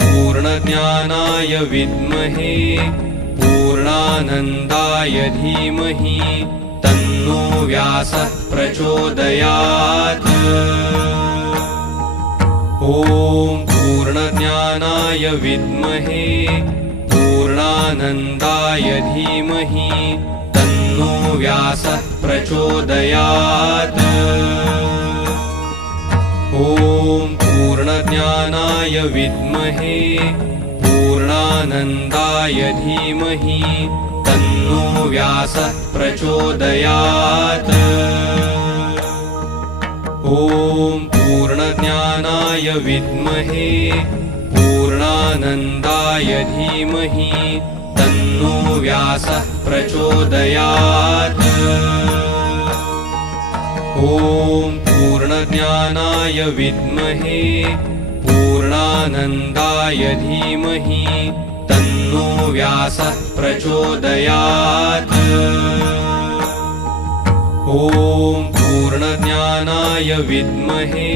पूर्णज्ञानाय विद्महे पूर्णानन्दाय धीमहि तन्नो व्यासः प्रचोदयात्। पूर्णज्ञानाय विद्महे पूर्णानन्दाय धीमहि तन्नो व्यासः प्रचोदयात्। पूर्णज्ञानाय विद्महे पूर्णानन्दाय धीमहि तन्नो व्यासः प्रचोदयात्। पूर्णज्ञानाय विद्महे पूर्णानन्दाय धीमहि तन्नो व्यासः प्रचोदयात्। पूर्णज्ञानाय विद्महे पूर्णानन्दाय धीमहि तन्नो व्यासः प्रचोदयात्। पूर्णज्ञानाय विद्महे